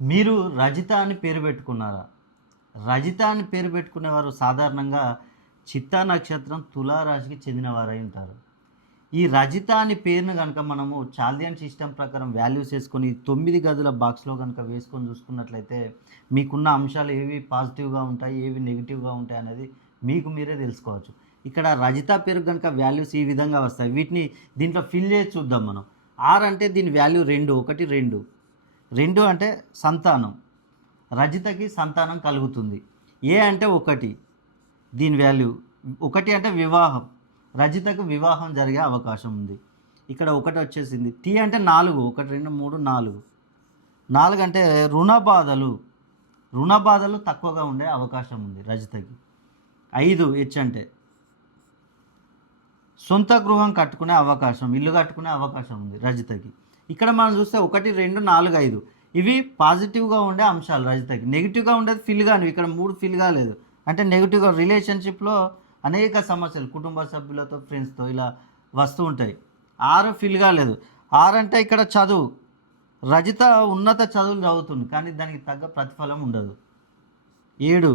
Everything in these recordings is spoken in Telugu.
మీరు రజిత అని పేరు పెట్టుకున్నారా? రజిత అని పేరు పెట్టుకునేవారు సాధారణంగా చిత్తా నక్షత్రం తులారాశికి చెందినవారై ఉంటారు. ఈ రజిత అని పేరును కనుక మనము చాల్దియన్ సిస్టమ్ ప్రకారం వాల్యూస్ వేసుకొని 9 గదుల బాక్స్లో కనుక వేసుకొని చూసుకున్నట్లయితే మీకున్న అంశాలు ఏవి పాజిటివ్గా ఉంటాయి, ఏవి నెగిటివ్గా ఉంటాయి అనేది మీకు మీరే తెలుసుకోవచ్చు. ఇక్కడ రజిత పేరు కనుక వాల్యూస్ ఈ విధంగా వస్తాయి. వీటిని దీంట్లో ఫిల్ చేసి చూద్దాం మనం. ఆర్ అంటే దీని వాల్యూ 2, 1, 2. 2 అంటే సంతానం, రజితకి సంతానం కలుగుతుంది. ఏ అంటే 1, దీని వాల్యూ 1 అంటే వివాహం, రజితకు వివాహం జరిగే అవకాశం ఉంది. ఇక్కడ 1 వచ్చేసింది. టీ అంటే 4, 1, 2, 3, 4. 4 అంటే రుణ బాధలు తక్కువగా ఉండే అవకాశం ఉంది రజితకి. 5 హెచ్ అంటే సొంత గృహం కట్టుకునే అవకాశం, ఇల్లు కట్టుకునే అవకాశం ఉంది రజితకి. ఇక్కడ మనం చూస్తే 1, 2, 4, 5 ఇవి పాజిటివ్గా ఉండే అంశాలు రజితకి. నెగిటివ్గా ఉండేది ఫిల్ కానివి. ఇక్కడ 3 ఫిల్ కాలేదు అంటే నెగిటివ్గా రిలేషన్షిప్లో అనేక సమస్యలు కుటుంబ సభ్యులతో, ఫ్రెండ్స్తో ఇలా వస్తూ ఉంటాయి. 6 ఫిల్ కాలేదు. 6 అంటే ఇక్కడ చదువు, రజిత ఉన్నత చదువులు చదువుతుంది కానీ దానికి తగ్గ ప్రతిఫలం ఉండదు. 7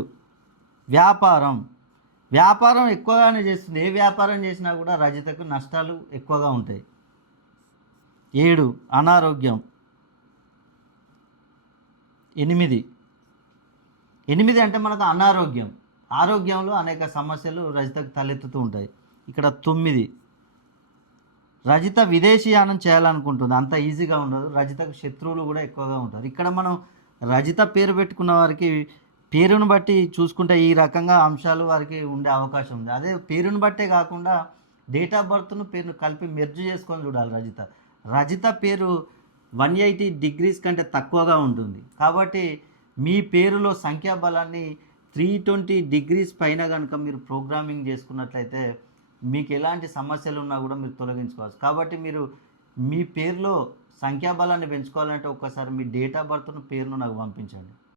వ్యాపారం ఎక్కువగానే చేస్తుంది. ఏ వ్యాపారం చేసినా కూడా రజితకు నష్టాలు ఎక్కువగా ఉంటాయి. 7 అనారోగ్యం. 8 అంటే మనకు అనారోగ్యం, ఆరోగ్యంలో అనేక సమస్యలు రజితకు తలెత్తుతూ ఉంటాయి. ఇక్కడ 9 రజిత విదేశీయానం చేయాలనుకుంటుంది, అంత ఈజీగా ఉండదు. రజితకు శత్రువులు కూడా ఎక్కువగా ఉంటారు. ఇక్కడ మనం రజిత పేరు పెట్టుకున్న వారికి పేరును బట్టి చూసుకుంటే ఈ రకంగా అంశాలు వారికి ఉండే అవకాశం ఉంది. అదే పేరును బట్టే కాకుండా డేట్ ఆఫ్ బర్త్ను పేరును కలిపి మెర్జ్ చేసుకొని చూడాలి. రజిత పేరు 180 డిగ్రీస్ కంటే తక్కువగా ఉంటుంది. కాబట్టి మీ పేరులో సంఖ్యాబలాన్ని 320 డిగ్రీస్ పైన కనుక మీరు ప్రోగ్రామింగ్ చేసుకున్నట్లయితే మీకు ఎలాంటి సమస్యలు ఉన్నా కూడా మీరు తొలగించుకోవచ్చు. కాబట్టి మీరు మీ పేరులో సంఖ్యాబలాన్ని పెంచుకోవాలంటే ఒక్కసారి మీ డేట్ ఆఫ్ బర్త్ను పేరును నాకు పంపించండి.